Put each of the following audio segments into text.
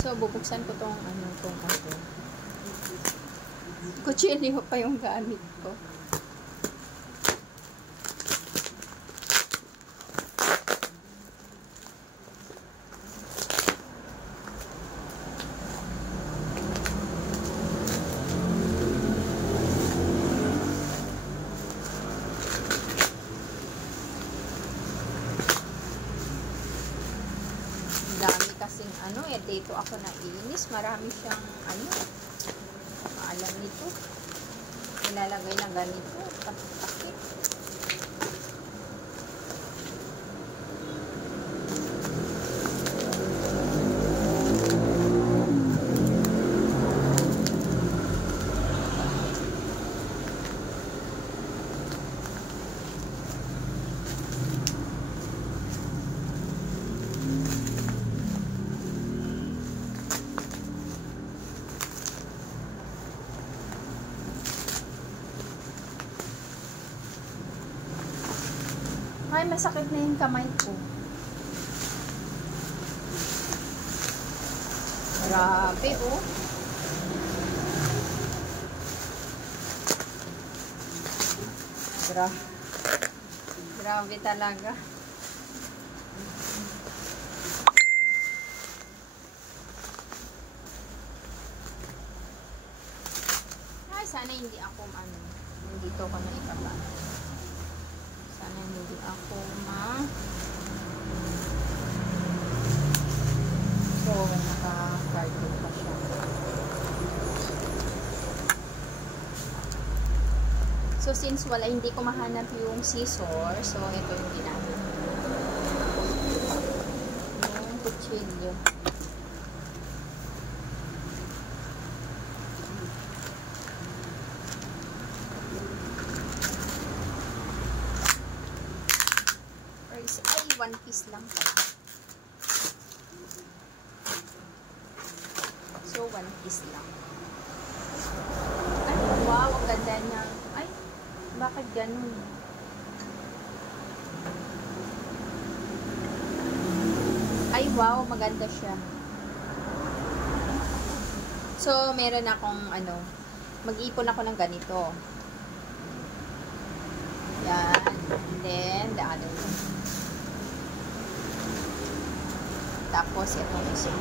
So, bubuksan ko tong ano. Kutsilyo pa yung gamit ko. Dami kasing ano, dito ako nainis. Marami siyang ano, maalam nito. Ilalagay na ganito. Pakit. Ay, masakit na yung kamay ko. Grabe, oh. Grabe talaga. Ay, sana hindi ako, nandito ko na ikaba. Sana hindi ako so, naka-carton pa siya. So, since hindi ko mahanap yung scissor, so, ito yung ginamit. Yung kutsilyo. Ay, one piece lang pala. So, one piece lang. Ay, wow, ang ganda niya. Ay, bakit ganun? Ay, wow, maganda siya. So, meron akong, mag-ipon ako ng ganito. Yan. And then, the other one. Tapos, itong isa.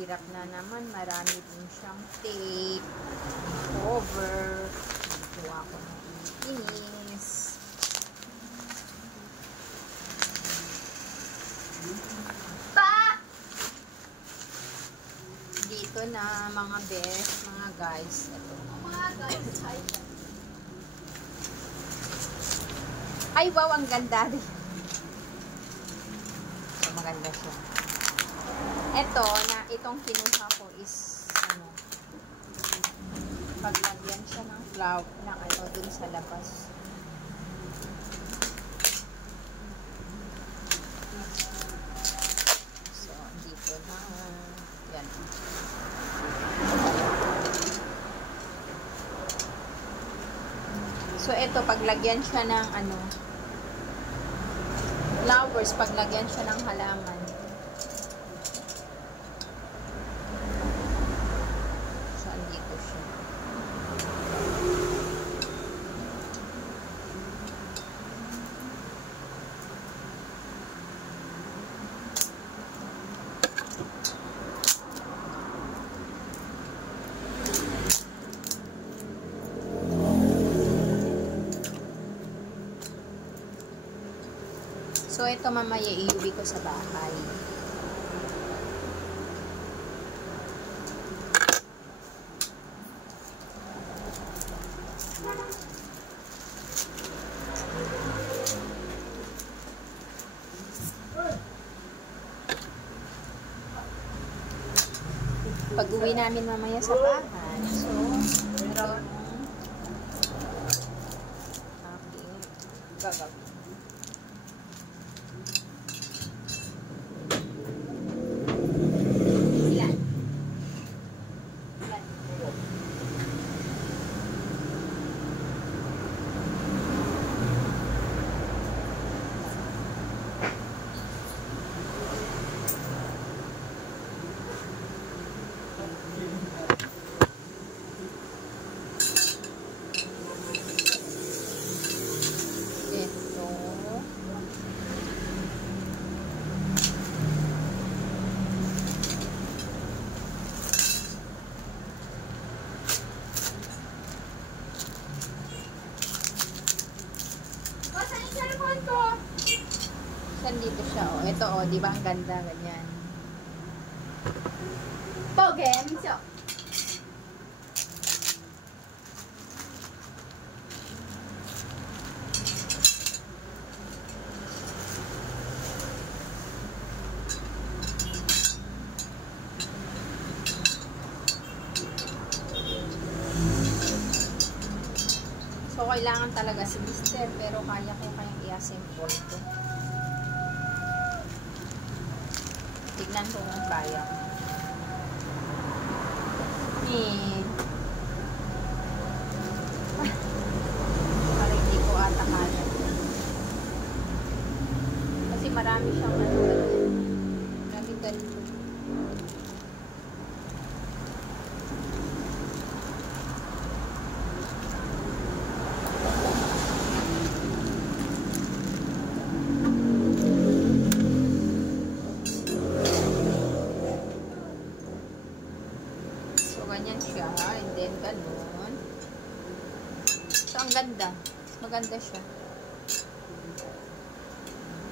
Hirap na naman, marami din siyang tape, cover. Kuha ko ng inis. Pa! Dito na mga best, mga guys. Ito. Mga guys, ay, wow, ang ganda din. So, maganda siya. Ito, itong kinuha ko is, paglagyan siya ng flower, dun sa labas. So, dito na, yan. So, ito, paglagyan siya ng, flowers, paglagyan siya ng halaman. So, ito mamaya iuwi ko sa bahay. pag-uwi namin mamaya sa bahay. So, meron aking gagawin. Dito siya, oh. Ito, oh, di ba ang ganda, ganyan. Pogem, so. So, kailangan talaga si Mister, pero kaya ko kayang i-assemble ito. Tignan ko kung kaya. Parang hindi ko ata kaya. Kasi marami siyang ano. Marami ganito. Ganyan siya, and then ganun. So, ang ganda. Maganda siya.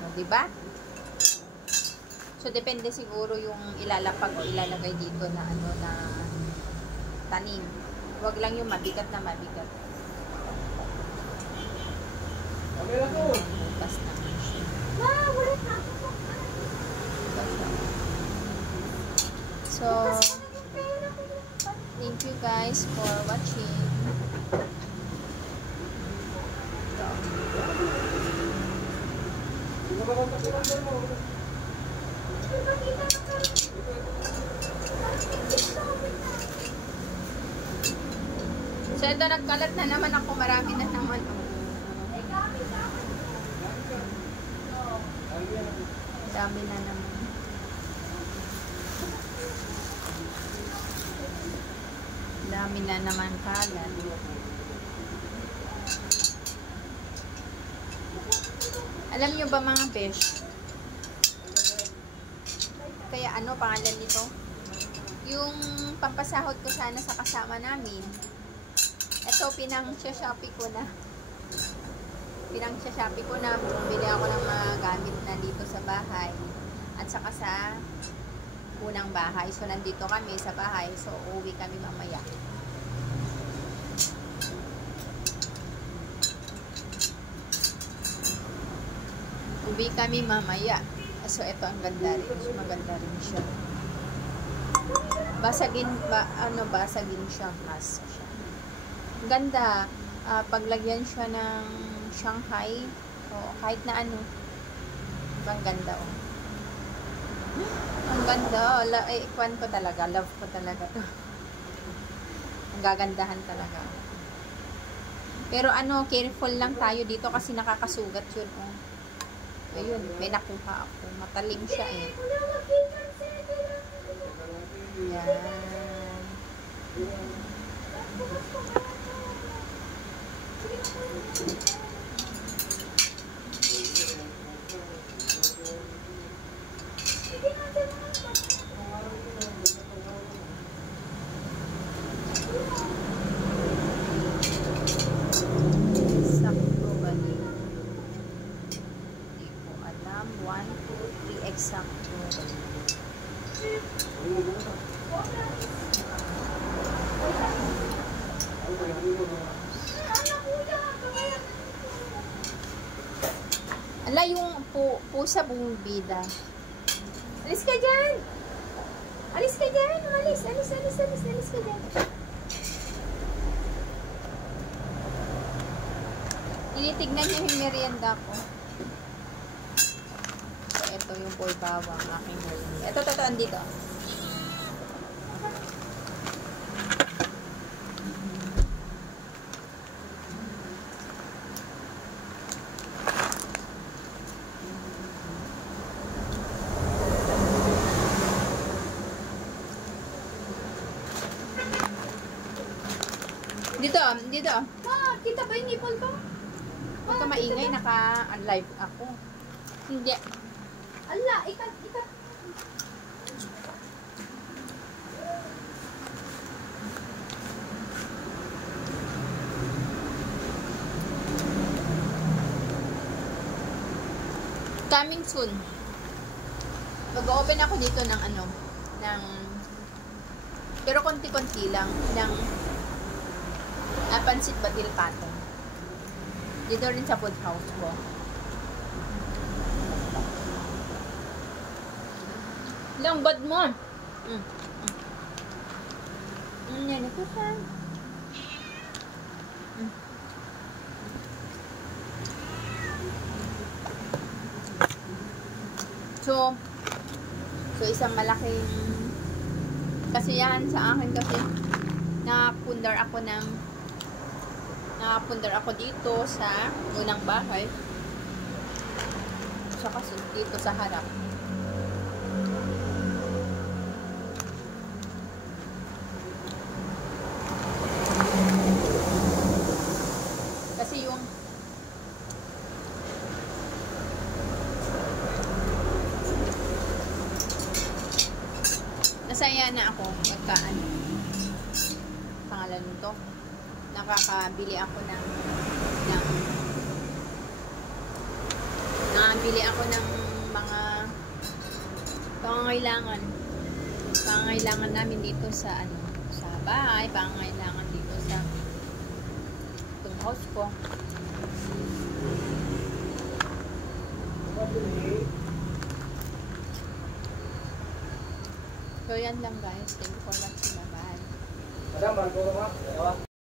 O, diba? So, depende siguro yung ilalapag o ilalagay dito na ano na tanim. Huwag lang yung mabigat na mabigat. Bukas naman siya. So, thank you guys for watching. So, ito nagkalat na naman ako. Marami na naman. Dami na naman. Dami na naman kalat. Alam nyo ba mga besh? Kaya ano pangalan nito? Yung pampasahod ko sana sa kasama namin. Ito pinang-shopee ko na. Pinang-shopee ko na. Bumili ako ng mga gamit na dito sa bahay. At saka sa unang bahay. So, nandito kami sa bahay. So, uwi kami mamaya. Uwi kami mamaya. So, ito ang ganda rin. Maganda rin siya. Basagin siya. Mas siya. Ganda. Paglagyan siya ng Shanghai. O, kahit na ano. Ang ganda, oh. Ang ganda. Ikwan ko talaga. Love ko talaga to. Ang gagandahan talaga. Pero ano, careful lang tayo dito kasi nakakasugat yun. Oh. Ayun, may nakuha ako. Matalim siya eh. Yan. Sakto ba din? Hindi ko alam. 1, 2, 3 exacto. Ala, yung pusa bumibida. Alis ka dyan! Alis ka dyan! Alis ka dyan! Tinitignan niya yung merienda ko. So, ito yung boy bawang, aking merienda. Ito, andito. Dito. Kita ba yung nipple ko? Huwag ka maingay, naka-live ako. Hindi. Ala, ikat. Coming soon. Mag-open ako dito ng pero konti-konti lang, ng pansit batil patong. Dito rin sa food house ko. Lang bad mo. Yan, ito siya. So isang malaking kasiyahan sa akin kasi nakapundar ako dito sa unang bahay. Saka dito sa harap. Kasi yung nasaya na ako pangalan nito, nakakabili ako ng mga pangangailangan namin dito sa sa bahay, pangangailangan dito sa itong house ko. So yan lang guys, thank you for watching, bye bye.